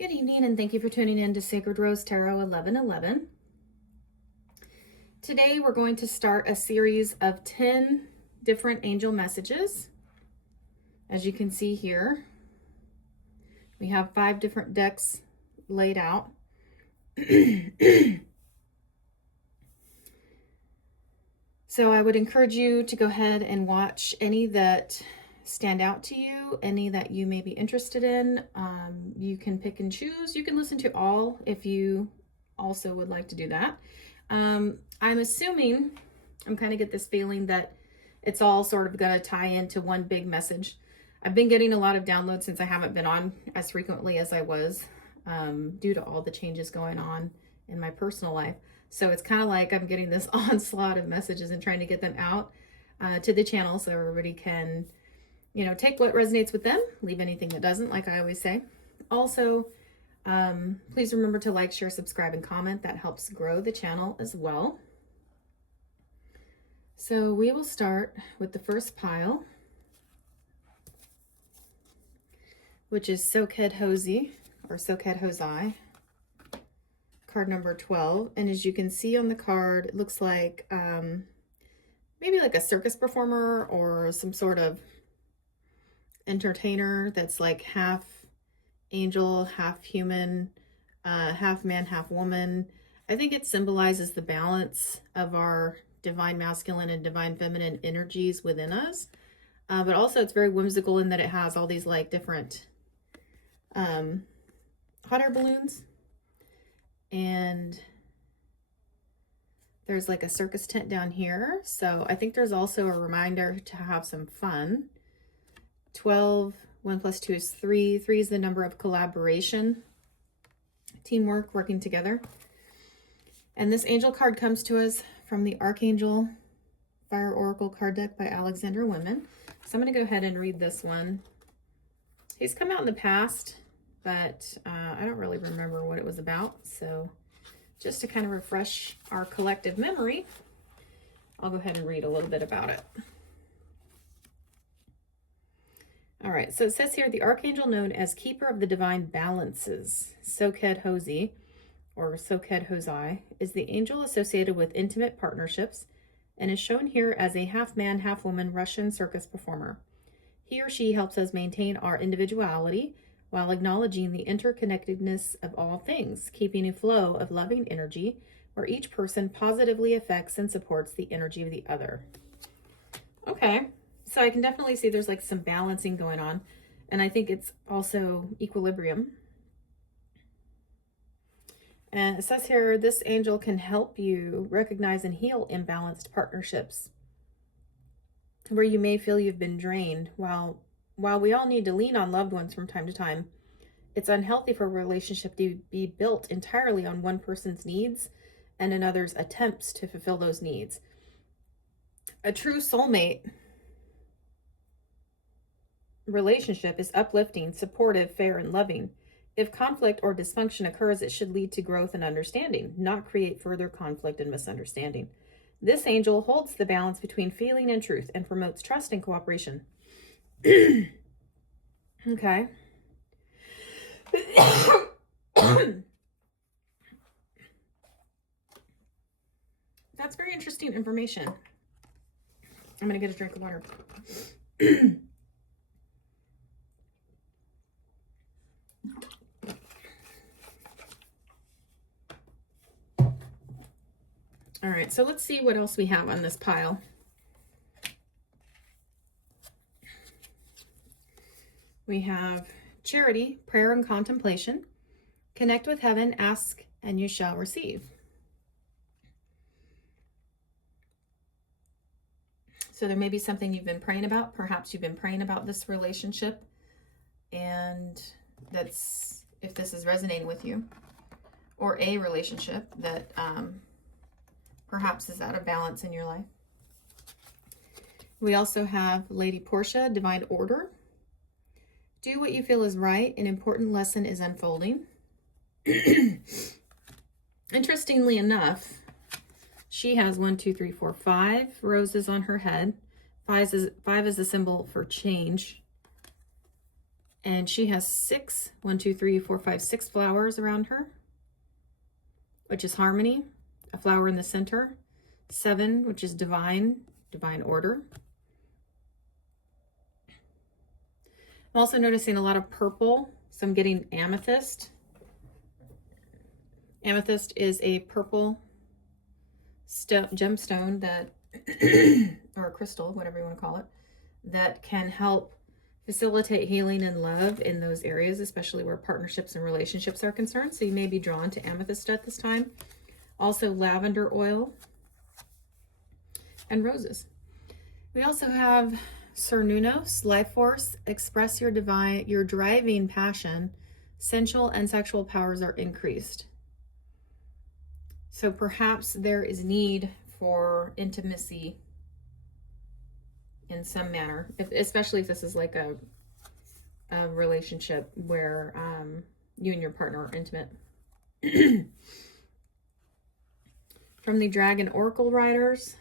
Good evening, and thank you for tuning in to Sacred Rose Tarot 1111. Today we're going to start a series of 10 different angel messages. As you can see here, we have 5 different decks laid out. So I would encourage you to go ahead and watch any that stand out to you, any that you may be interested in. You can pick and choose. You can listen to all if you also would like to do that. I'm assuming, I'm kind of get this feeling that it's all sort of going to tie into one big message. I've been getting a lot of downloads since I haven't been on as frequently as I was due to all the changes going on in my personal life. So it's kind of like I'm getting this onslaught of messages and trying to get them out to the channel so everybody can, you know, take what resonates with them, leave anything that doesn't, like I always say. Also, please remember to like, share, subscribe, and comment. That helps grow the channel as well. So we will start with the first pile, which is Soked Hosey, or Soked Hosei, card number 12. And as you can see on the card, it looks like maybe like a circus performer or some sort of entertainer that's like half angel, half human, half man, half woman. I think it symbolizes the balance of our divine masculine and divine feminine energies within us. But also it's very whimsical in that it has all these like different hot air balloons. And there's like a circus tent down here. So I think there's also a reminder to have some fun. 12, 1 plus 2 is 3. 3 is the number of collaboration, teamwork, working together. And this angel card comes to us from the Archangel Fire Oracle card deck by Alexander Women. So I'm going to go ahead and read this one. He's come out in the past, but I don't really remember what it was about. So just to kind of refresh our collective memory, I'll go ahead and read a little bit about it. All right, so it says here, the archangel known as Keeper of the Divine Balances, Soked Hosey, or Soked Hosei, is the angel associated with intimate partnerships and is shown here as a half-man, half-woman Russian circus performer. He or she helps us maintain our individuality while acknowledging the interconnectedness of all things, keeping a flow of loving energy where each person positively affects and supports the energy of the other. Okay. So I can definitely see there's like some balancing going on. And I think it's also equilibrium. And it says here, this angel can help you recognize and heal imbalanced partnerships where you may feel you've been drained. While we all need to lean on loved ones from time to time, it's unhealthy for a relationship to be built entirely on one person's needs and another's attempts to fulfill those needs. A true soulmate relationship is uplifting, supportive, fair, and loving. If conflict or dysfunction occurs, it should lead to growth and understanding, not create further conflict and misunderstanding. This angel holds the balance between feeling and truth and promotes trust and cooperation. Okay. That's very interesting information. I'm going to get a drink of water. All right, so let's see what else we have on this pile. We have charity, prayer, and contemplation. Connect with heaven, ask, and you shall receive. So there may be something you've been praying about. Perhaps you've been praying about this relationship, and that's, if this is resonating with you, or a relationship that perhaps is out of balance in your life. We also have Lady Portia, Divine Order. Do what you feel is right. An important lesson is unfolding. Interestingly enough, she has 5 roses on her head. 5 is a symbol for change. And she has 6, 1, 2, 3, 4, 5, 6 flowers around her, which is harmony, a flower in the center. 7, which is divine order. I'm also noticing a lot of purple, so I'm getting amethyst. Amethyst is a purple gemstone that, or a crystal, whatever you want to call it, that can help facilitate healing and love in those areas, especially where partnerships and relationships are concerned. So you may be drawn to amethyst at this time. Also lavender oil and roses. We also have Cernunnos, life force, express your driving passion, sensual and sexual powers are increased. So perhaps there is need for intimacy in some manner, especially if this is like a relationship where you and your partner are intimate. From the Dragon Oracle Riders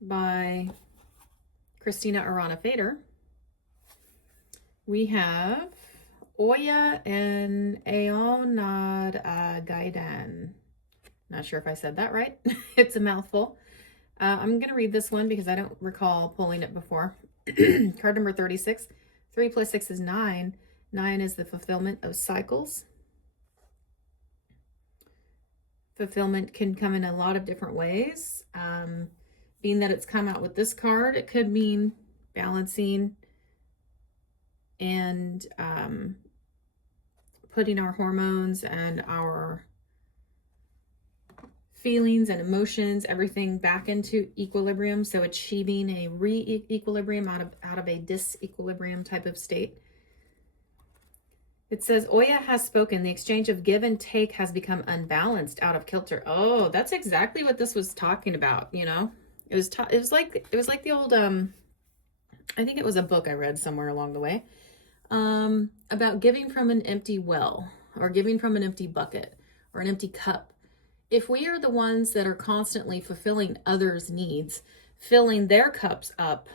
by Christina Arana Fader, we have Oya and Aonad Gaidan. Not sure if I said that right. It's a mouthful. I'm going to read this one because I don't recall pulling it before. Card number 36. 3 plus 6 is 9. 9 is the fulfillment of cycles. Fulfillment can come in a lot of different ways. Being that it's come out with this card, it could mean balancing and putting our hormones and our feelings and emotions, everything back into equilibrium. So achieving a re-equilibrium out of a disequilibrium type of state. It says, Oya has spoken. The exchange of give and take has become unbalanced, out of kilter. Oh, that's exactly what this was talking about, you know? It was like the old I think it was a book I read somewhere along the way. About giving from an empty well, or giving from an empty bucket, or an empty cup. If we are the ones that are constantly fulfilling others' needs, filling their cups up,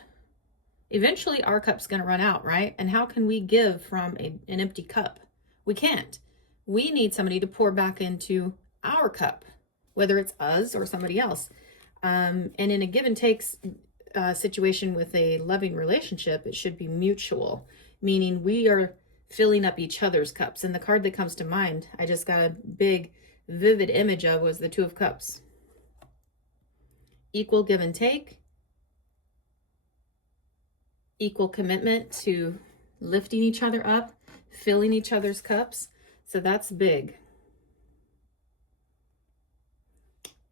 eventually our cup's going to run out, right? And how can we give from an empty cup? We can't. We need somebody to pour back into our cup, whether it's us or somebody else. And in a give and take situation with a loving relationship, it should be mutual, meaning we are filling up each other's cups. And the card that comes to mind, I just got a big, vivid image of, was the Two of Cups. Equal give and take, equal commitment to lifting each other up, filling each other's cups. So that's big.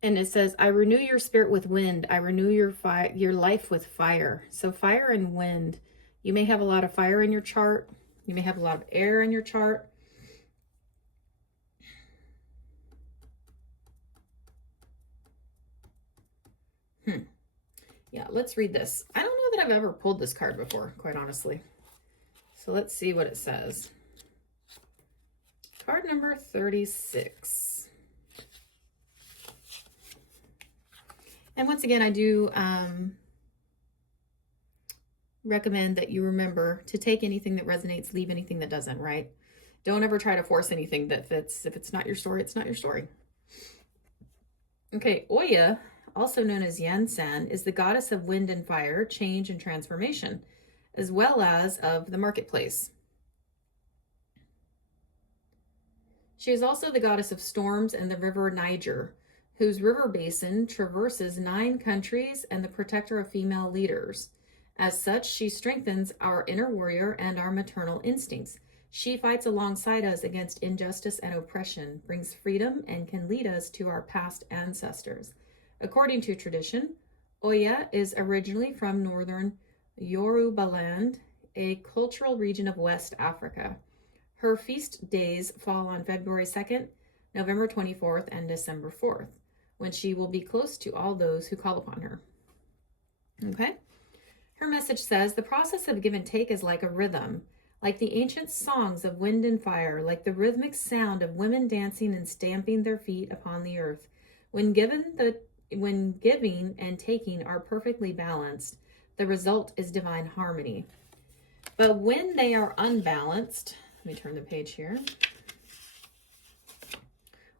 And it says, I renew your spirit with wind. I renew your life with fire. So fire and wind. You may have a lot of fire in your chart. You may have a lot of air in your chart. Yeah, let's read this. I don't know that I've ever pulled this card before, quite honestly. So let's see what it says. Card number 36. And once again, I do recommend that you remember to take anything that resonates, leave anything that doesn't, right? Don't ever try to force anything that fits. If it's not your story, it's not your story. Okay, Oya, also known as Yansan, is the goddess of wind and fire, change and transformation, as well as of the marketplace. She is also the goddess of storms and the river Niger, whose river basin traverses 9 countries, and the protector of female leaders. As such, she strengthens our inner warrior and our maternal instincts. She fights alongside us against injustice and oppression, brings freedom, and can lead us to our past ancestors. According to tradition, Oya is originally from northern Yorubaland, a cultural region of West Africa. Her feast days fall on February 2nd, November 24th, and December 4th, when she will be close to all those who call upon her. Okay? Her message says, the process of give and take is like a rhythm, like the ancient songs of wind and fire, like the rhythmic sound of women dancing and stamping their feet upon the earth. When giving and taking are perfectly balanced, the result is divine harmony. But when they are unbalanced, let me turn the page here,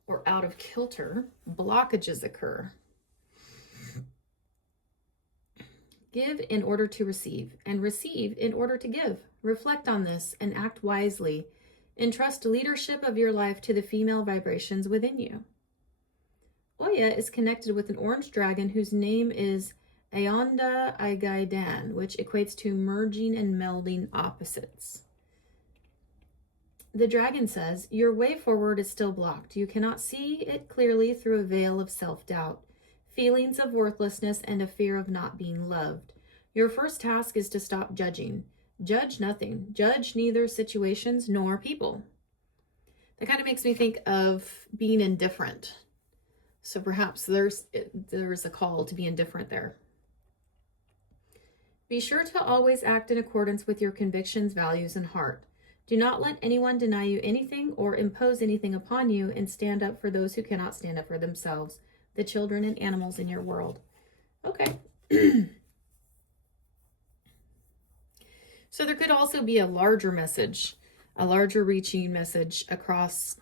or out of kilter, blockages occur. Give in order to receive, and receive in order to give. Reflect on this and act wisely. Entrust leadership of your life to the female vibrations within you. Oya is connected with an orange dragon whose name is Aonda Igaidan, which equates to merging and melding opposites. The dragon says, your way forward is still blocked. You cannot see it clearly through a veil of self-doubt, feelings of worthlessness, and a fear of not being loved. Your first task is to stop judging. Judge nothing. Judge neither situations nor people. That kind of makes me think of being indifferent. So perhaps there's a call to be indifferent there. Be sure to always act in accordance with your convictions, values, and heart. Do not let anyone deny you anything or impose anything upon you, and stand up for those who cannot stand up for themselves, the children and animals in your world. Okay. So there could also be a larger message, a larger reaching message across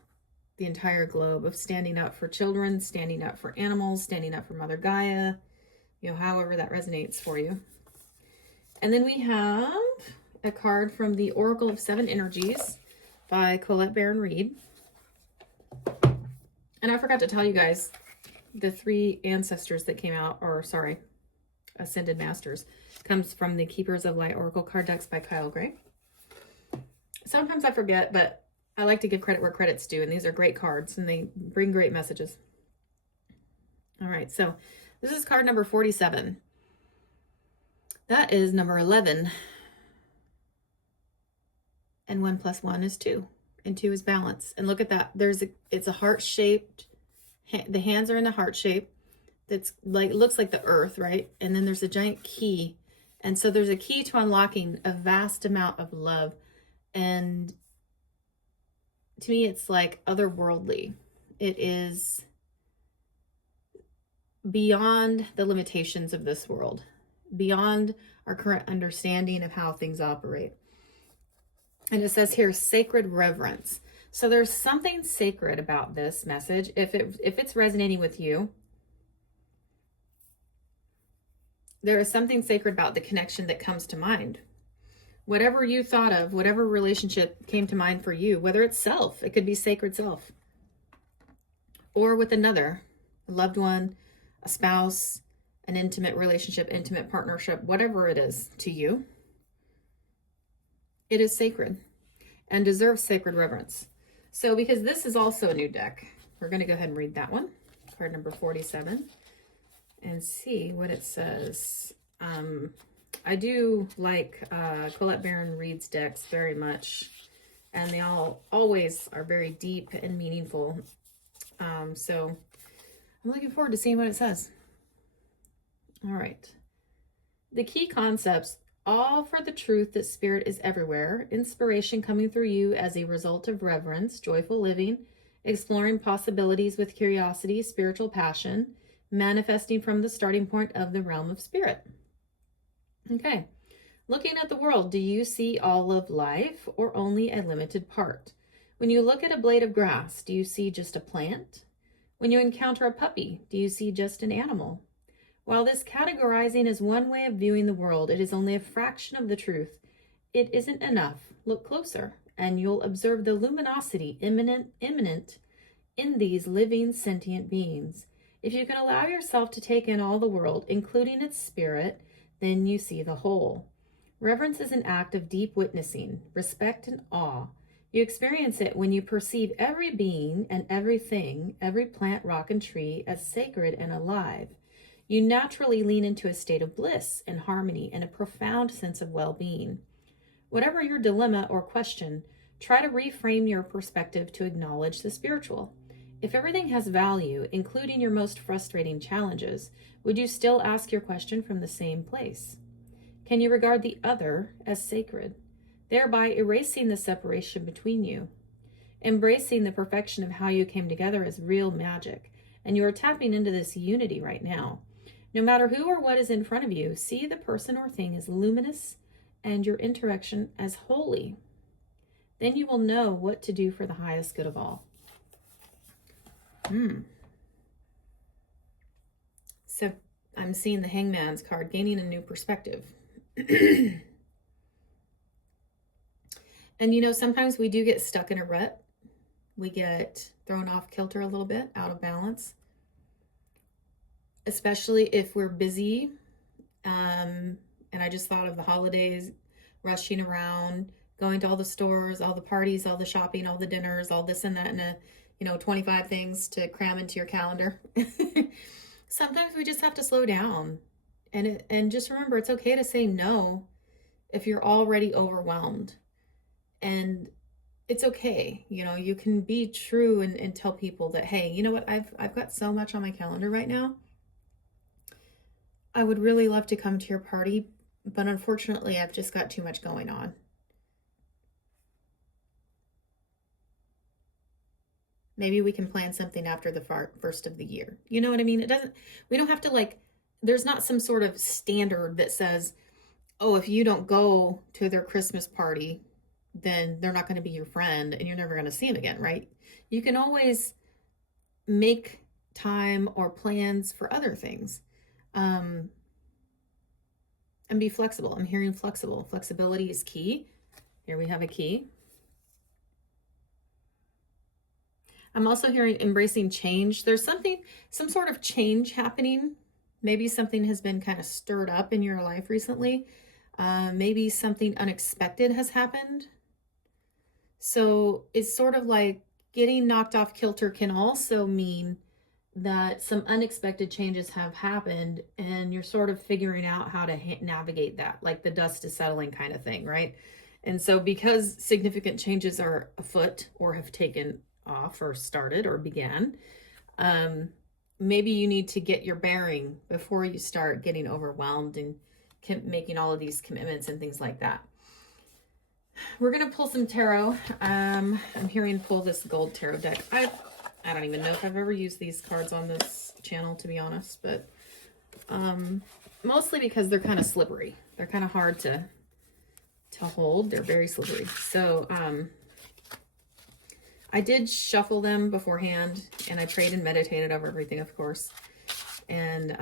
the entire globe of standing up for children, standing up for animals, standing up for Mother Gaia, however that resonates for you. And then we have a card from the Oracle of Seven Energies by Colette Baron Reed. And I forgot to tell you guys, the three ancestors that came out, Ascended Masters, comes from the Keepers of Light Oracle card decks by Kyle Gray. Sometimes I forget, but I like to give credit where credit's due, and these are great cards, and they bring great messages. All right, so this is card number 47. That is number 11. And 1 + 1 is 2, and 2 is balance. And look at that. It's a heart-shaped, the hands are in a heart shape. That's like, looks like the earth, right? And then there's a giant key. And so there's a key to unlocking a vast amount of love. And to me, it's like otherworldly. It is beyond the limitations of this world, beyond our current understanding of how things operate. And it says here, sacred reverence. So there's something sacred about this message. If it's resonating with you, there is something sacred about the connection that comes to mind. Whatever you thought of, whatever relationship came to mind for you, whether it's self, it could be sacred self, or with another, a loved one, a spouse, an intimate relationship, intimate partnership, whatever it is to you, it is sacred and deserves sacred reverence. So because this is also a new deck, we're going to go ahead and read that one, card number 47. And see what it says. I do like Colette Baron Reed's decks very much, and they always are very deep and meaningful. So I'm looking forward to seeing what it says. All right. The key concepts, all for the truth that spirit is everywhere, inspiration coming through you as a result of reverence, joyful living, exploring possibilities with curiosity, spiritual passion, manifesting from the starting point of the realm of spirit. Okay, looking at the world, do you see all of life or only a limited part? When you look at a blade of grass, do you see just a plant? When you encounter a puppy, do you see just an animal? While this categorizing is one way of viewing the world, it is only a fraction of the truth. It isn't enough. Look closer, and you'll observe the luminosity imminent in these living sentient beings. If you can allow yourself to take in all the world, including its spirit, then you see the whole. Reverence is an act of deep witnessing, respect and awe. You experience it when you perceive every being and everything, every plant, rock, and tree as sacred and alive. You naturally lean into a state of bliss and harmony and a profound sense of well-being. Whatever your dilemma or question, try to reframe your perspective to acknowledge the spiritual. If everything has value, including your most frustrating challenges, would you still ask your question from the same place? Can you regard the other as sacred, thereby erasing the separation between you? Embracing the perfection of how you came together is real magic, and you are tapping into this unity right now. No matter who or what is in front of you, see the person or thing as luminous, and your interaction as holy. Then you will know what to do for the highest good of all. So I'm seeing the Hangman's card, gaining a new perspective. And you know, sometimes we do get stuck in a rut. We get thrown off kilter a little bit, out of balance. Especially if we're busy. And I just thought of the holidays, rushing around, going to all the stores, all the parties, all the shopping, all the dinners, all this and that, and 25 things to cram into your calendar. Sometimes we just have to slow down and just remember it's okay to say no if you're already overwhelmed. And it's okay. You can be true and tell people that, hey, you know what? I've got so much on my calendar right now. I would really love to come to your party, but unfortunately, I've just got too much going on. Maybe we can plan something after the first of the year. You know what I mean? We don't have to there's not some sort of standard that says, oh, if you don't go to their Christmas party, then they're not going to be your friend and you're never going to see them again, right? You can always make time or plans for other things. And be flexible. I'm hearing flexible. Flexibility is key. Here we have a key. I'm also hearing embracing change. There's some sort of change happening. Maybe something has been kind of stirred up in your life recently. Maybe something unexpected has happened. So it's sort of like getting knocked off kilter can also mean that some unexpected changes have happened and you're sort of figuring out how to navigate that, like the dust is settling kind of thing, right? And so because significant changes are afoot or have taken off or started or began, maybe you need to get your bearing before you start getting overwhelmed and making all of these commitments and things like that. We're going to pull some tarot. I'm hearing pull this gold tarot deck. I don't even know if I've ever used these cards on this channel, to be honest, but mostly because they're kind of slippery. They're kind of hard to hold. They're very slippery. So I did shuffle them beforehand, and I prayed and meditated over everything, of course, and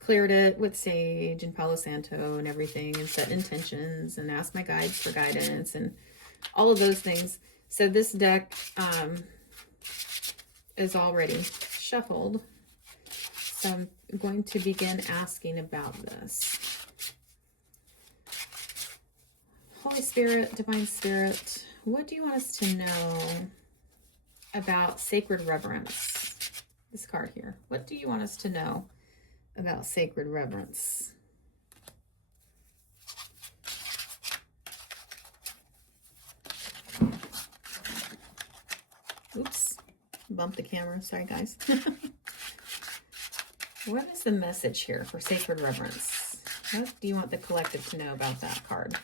cleared it with sage and Palo Santo and everything, and set intentions and asked my guides for guidance and all of those things. So this deck is already shuffled. So I'm going to begin asking about this. Holy Spirit, Divine Spirit, what do you want us to know about sacred reverence? This card here. What do you want us to know about sacred reverence? Oops, bumped the camera. Sorry, guys. What is the message here for sacred reverence? What do you want the collective to know about that card?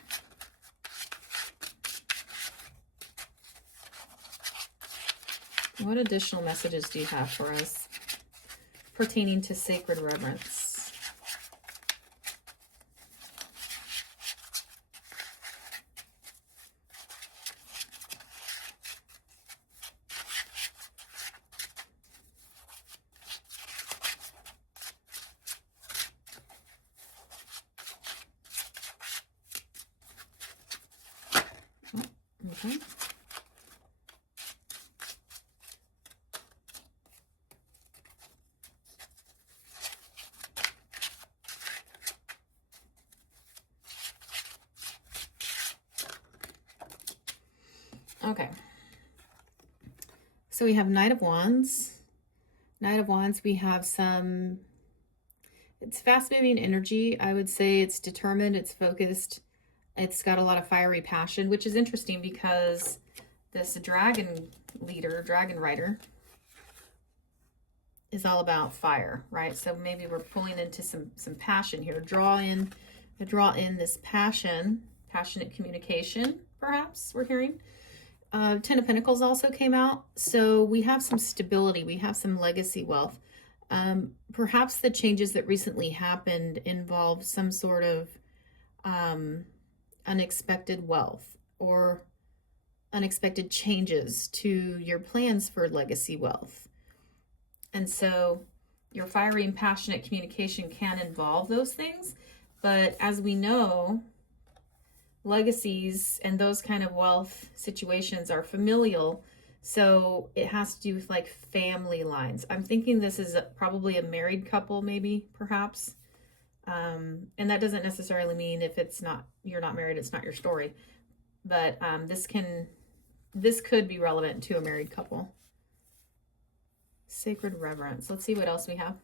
What additional messages do you have for us pertaining to sacred reverence? Okay. Okay. So we have Knight of Wands. Knight of Wands, we have it's fast-moving energy. I would say it's determined, it's focused. It's got a lot of fiery passion, which is interesting because this dragon leader, dragon rider, is all about fire, right? So maybe we're pulling into some passion here. Draw in this passion, passionate communication, perhaps we're hearing. Ten of Pentacles also came out. So we have some stability. We have some legacy wealth. Perhaps the changes that recently happened involve some sort of unexpected wealth or unexpected changes to your plans for legacy wealth. And so your fiery and passionate communication can involve those things. But as we know, legacies and those kind of wealth situations are familial. So it has to do with like family lines. I'm thinking this is probably a married couple, maybe, perhaps. And that doesn't necessarily mean if you're not married, it's not your story. But this could be relevant to a married couple. Sacred reverence. Let's see what else we have.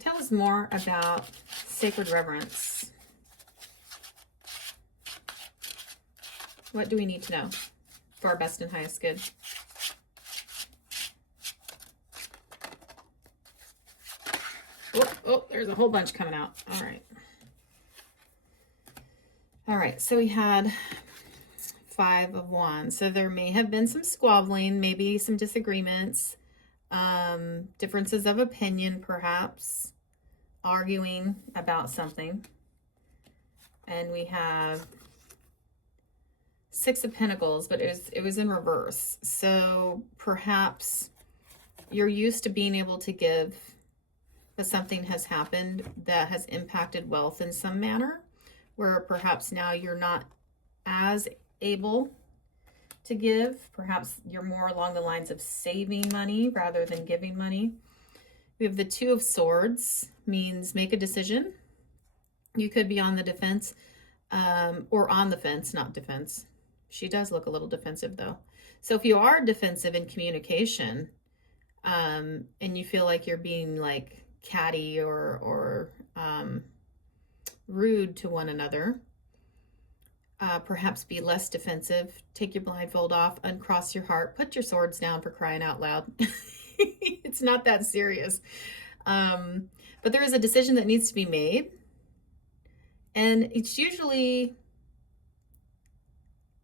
Tell us more about sacred reverence. What do we need to know for our best and highest good? Oh, there's a whole bunch coming out. All right. All right, so we had 5 of Wands. So there may have been some squabbling, maybe some disagreements, differences of opinion, perhaps, arguing about something. And we have 6 of Pentacles, but it was in reverse. So perhaps you're used to being able to give, but something has happened that has impacted wealth in some manner, where perhaps now you're not as able to give. Perhaps you're more along the lines of saving money rather than giving money. We have the 2 of Swords, means make a decision. You could be on the defense, or on the fence, not defense. She does look a little defensive though. So if you are defensive in communication, and you feel like you're being like catty or rude to one another, perhaps be less defensive. Take your blindfold off, uncross your heart, put your swords down, for crying out loud. It's not that serious. But there is a decision that needs to be made. And it's usually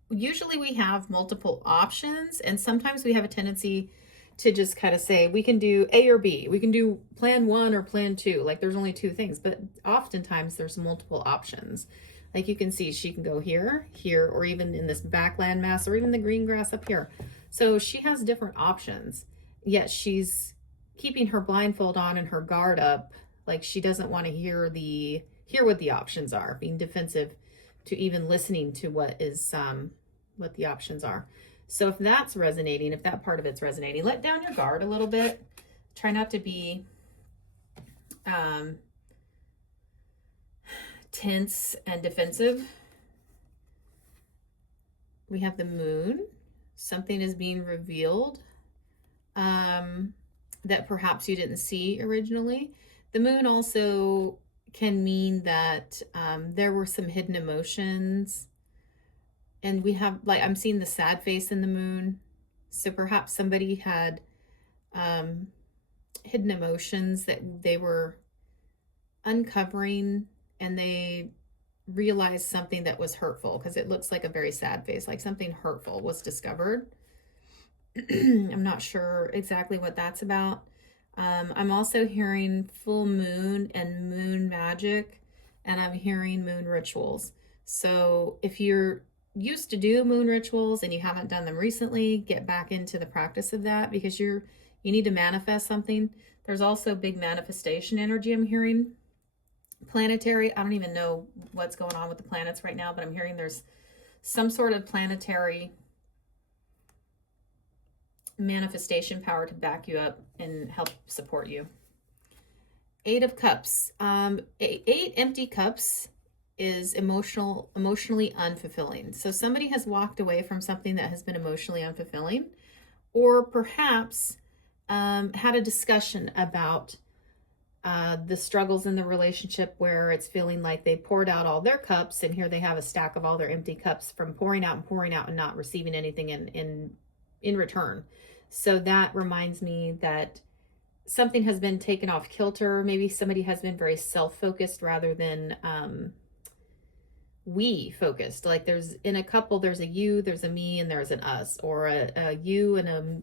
we have multiple options, and sometimes we have a tendency to just kind of say, we can do A or B. We can do plan 1 or plan 2. Like there's only 2 things, but oftentimes there's multiple options. Like you can see, she can go here, here, or even in this back landmass, or even the green grass up here. So she has different options, yet she's keeping her blindfold on and her guard up. Like she doesn't want to hear what the options are, being defensive to even listening to what the options are. So if that's resonating, if that part of it's resonating, let down your guard a little bit. Try not to be tense and defensive. We have the Moon. Something is being revealed that perhaps you didn't see originally. The Moon also can mean that there were some hidden emotions. And we have, like, I'm seeing the sad face in the Moon. So perhaps somebody had hidden emotions that they were uncovering, and they realized something that was hurtful, because it looks like a very sad face, like something hurtful was discovered. I'm not sure exactly what that's about. I'm also hearing full moon and moon magic, and I'm hearing moon rituals. So if you're used to do moon rituals and you haven't done them recently, get back into the practice of that, because you need to manifest something. There's also big manifestation energy I'm hearing. Planetary, I don't even know what's going on with the planets right now, but I'm hearing there's some sort of planetary manifestation power to back you up and help support you. 8 of Cups. 8 empty cups is emotionally unfulfilling. So somebody has walked away from something that has been emotionally unfulfilling, or perhaps had a discussion about the struggles in the relationship, where it's feeling like they poured out all their cups, and here they have a stack of all their empty cups from pouring out and not receiving anything in return. So that reminds me that something has been taken off kilter. Maybe somebody has been very self-focused rather than we focused. Like there's, in a couple, there's a you, there's a me, and there's an us, or a you and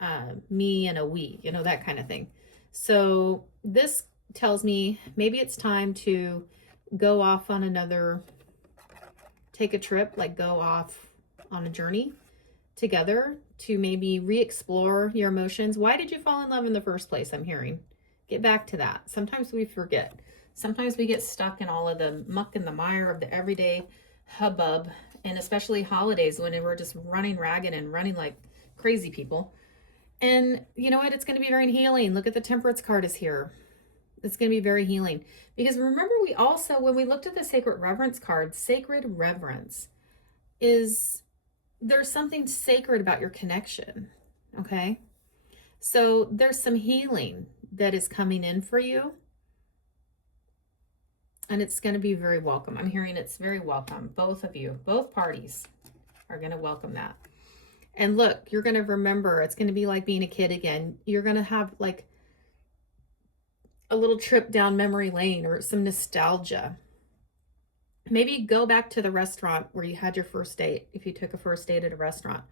a me and a we, that kind of thing. So this tells me maybe it's time to go off on another, take a trip, like go off on a journey together to maybe re-explore your emotions. Why did you fall in love in the first place? I'm hearing. Get back to that. Sometimes we forget. Sometimes we get stuck in all of the muck and the mire of the everyday hubbub, and especially holidays when we're just running ragged and running like crazy people. And you know what? It's going to be very healing. Look at the Temperance card is here. It's going to be very healing. Because remember, we also, when we looked at the Sacred Reverence card, sacred reverence is, there's something sacred about your connection. Okay? So there's some healing that is coming in for you. And it's going to be very welcome. I'm hearing it's very welcome. Both of you, both parties are going to welcome that. And look, you're going to remember, it's going to be like being a kid again. You're going to have like a little trip down memory lane or some nostalgia. Maybe go back to the restaurant where you had your first date, if you took a first date at a restaurant.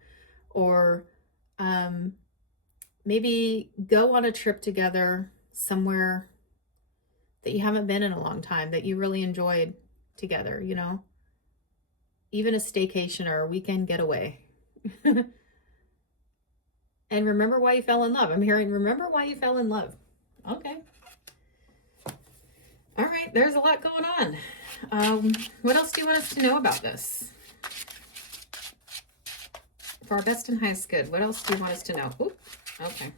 Or maybe go on a trip together somewhere that you haven't been in a long time, that you really enjoyed together, you know? Even a staycation or a weekend getaway. And remember why you fell in love. I'm hearing, remember why you fell in love. Okay. All right, there's a lot going on. What else do you want us to know about this? For our best and highest good, what else do you want us to know? Oop, okay.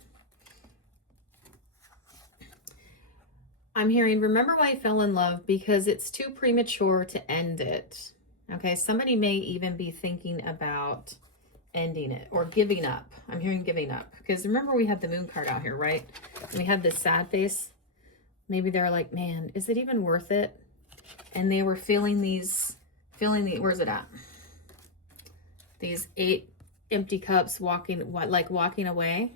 I'm hearing, remember why you fell in love, because it's too premature to end it. Okay, somebody may even be thinking about ending it or giving up. I'm hearing giving up, because remember we had the moon card out here, right? We had this sad face. Maybe they're like, man, is it even worth it? And they were feeling these, where's it at? These 8 empty cups, walking away,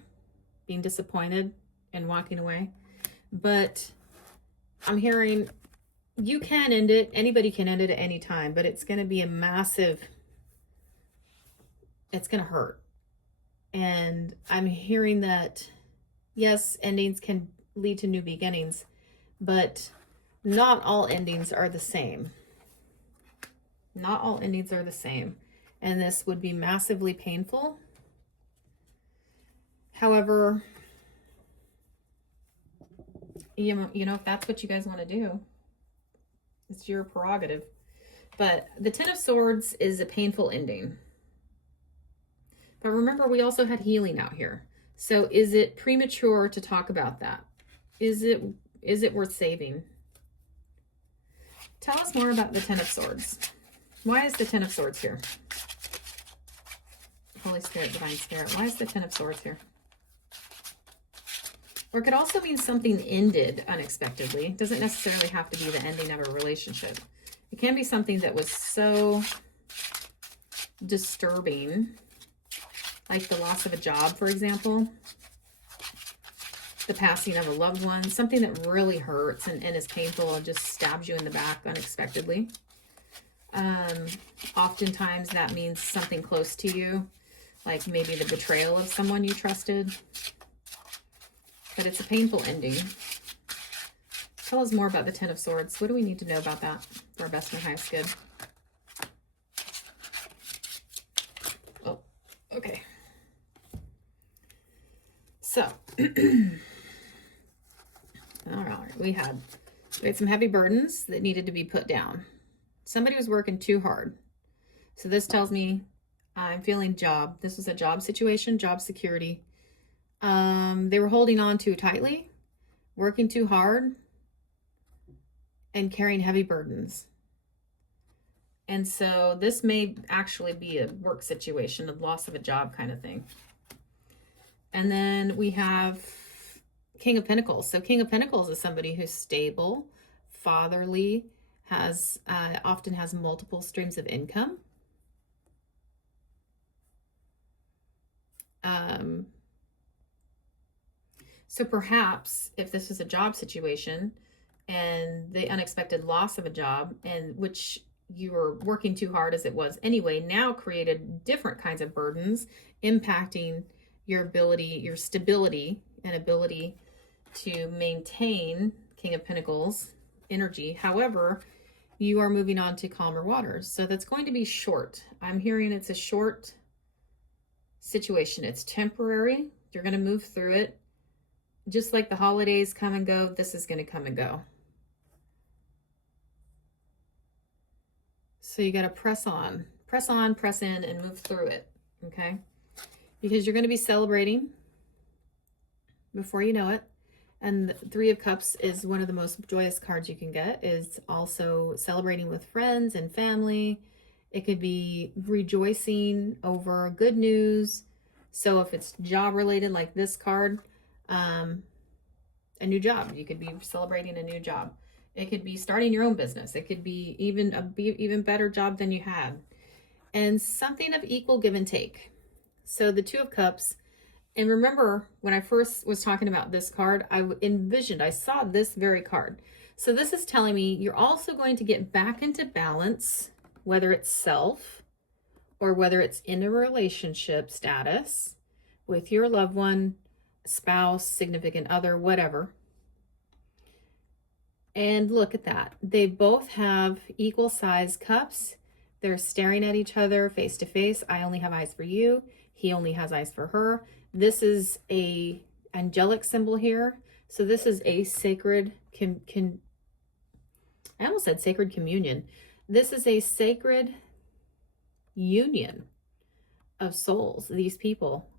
being disappointed and walking away. But I'm hearing you can end it. Anybody can end it at any time, but it's going to be a massive, it's going to hurt. And I'm hearing that, yes, endings can lead to new beginnings, but not all endings are the same. Not all endings are the same. And this would be massively painful. However, you know, if that's what you guys want to do, it's your prerogative. But the Ten of Swords is a painful ending. But remember, we also had healing out here. So is it premature to talk about that? Is it worth saving? Tell us more about the Ten of Swords. Why is the Ten of Swords here? Holy Spirit, Divine Spirit, why is the Ten of Swords here? Or it could also mean something ended unexpectedly. It doesn't necessarily have to be the ending of a relationship. It can be something that was so disturbing, like the loss of a job, for example. The passing of a loved one, something that really hurts and is painful and just stabs you in the back unexpectedly. Oftentimes that means something close to you, like maybe the betrayal of someone you trusted. But it's a painful ending. Tell us more about the Ten of Swords. What do we need to know about that for our best and highest good? Oh, okay. So, all right, we had some heavy burdens that needed to be put down. Somebody was working too hard. So this tells me I'm feeling job. This was a job situation, job security. They were holding on too tightly, working too hard, and carrying heavy burdens. And so this may actually be a work situation, a loss of a job kind of thing. And then we have King of Pentacles. So King of Pentacles is somebody who's stable, fatherly, has often has multiple streams of income. So perhaps if this is a job situation and the unexpected loss of a job, and which you were working too hard as it was anyway, now created different kinds of burdens impacting your ability, your stability and ability to maintain King of Pentacles energy. However, you are moving on to calmer waters. So that's going to be short. I'm hearing it's a short situation. It's temporary. You're going to move through it. Just like the holidays come and go, this is going to come and go. So you got to press on, press in, and move through it, okay? Because you're going to be celebrating before you know it. And the Three of Cups is one of the most joyous cards you can get, is also celebrating with friends and family. It could be rejoicing over good news. So if it's job related, like this card, a new job, you could be celebrating a new job. It could be starting your own business. It could be even better job than you had. And something of equal give and take. So the Two of Cups, and remember when I first was talking about this card, I saw this very card. So this is telling me you're also going to get back into balance, whether it's self or whether it's in a relationship status with your loved one, spouse, significant other, whatever. And look at that. They both have equal size cups. They're staring at each other face to face. I only have eyes for you. He only has eyes for her. This is a angelic symbol here. So this is a sacred, I almost said sacred communion. This is a sacred union of souls, these people.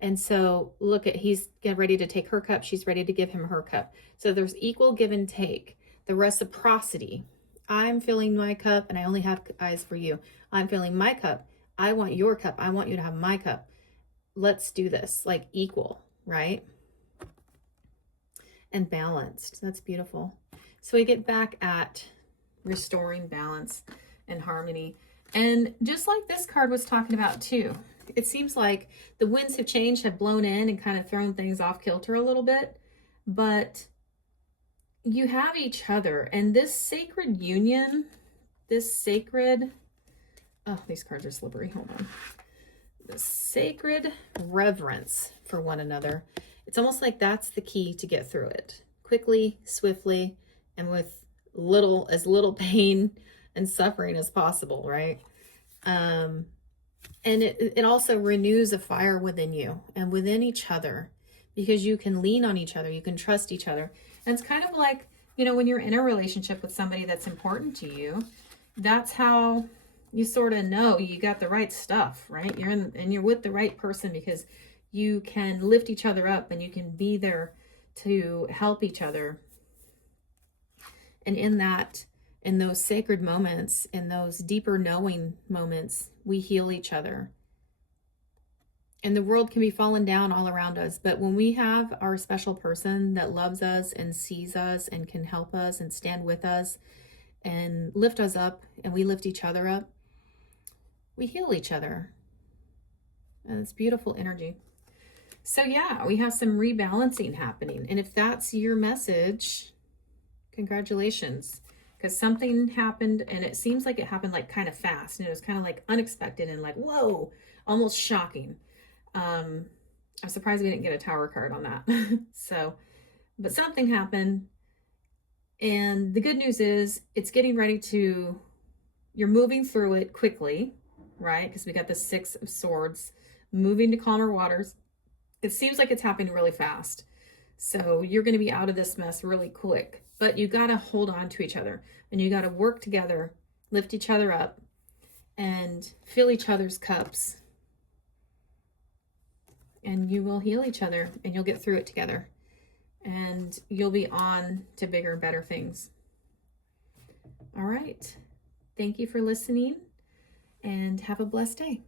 And so look at, he's getting ready to take her cup. She's ready to give him her cup. So there's equal give and take, the reciprocity. I'm filling my cup and I only have eyes for you. I'm filling my cup. I want your cup. I want you to have my cup. Let's do this, like equal, right? And balanced. That's beautiful. So we get back at restoring balance and harmony. And just like this card was talking about too, it seems like the winds have changed, have blown in and kind of thrown things off kilter a little bit, but you have each other, and this sacred union, this sacred, oh, these cards are slippery, hold on. The sacred reverence for one another. It's almost like that's the key to get through it quickly, swiftly, and with as little pain and suffering as possible, right? And it also renews a fire within you and within each other, because you can lean on each other, you can trust each other. And it's kind of like, you know, when you're in a relationship with somebody that's important to you, that's how you sort of know you got the right stuff, right? You're with the right person, because you can lift each other up and you can be there to help each other. And in those sacred moments, in those deeper knowing moments, we heal each other. And the world can be falling down all around us, but when we have our special person that loves us and sees us and can help us and stand with us and lift us up, and we lift each other up, we heal each other. And it's beautiful energy. So yeah, we have some rebalancing happening. And if that's your message, congratulations. Because something happened, and it seems like it happened like kind of fast, and it was kind of like unexpected and like, whoa, almost shocking. I'm surprised we didn't get a Tower card on that. So, but something happened, and the good news is it's getting ready to, you're moving through it quickly, right? Because we got the Six of Swords moving to calmer waters. It seems like it's happening really fast. So you're going to be out of this mess really quick. But you got to hold on to each other, and you got to work together, lift each other up, and fill each other's cups. And you will heal each other, and you'll get through it together. And you'll be on to bigger, better things. All right. Thank you for listening, and have a blessed day.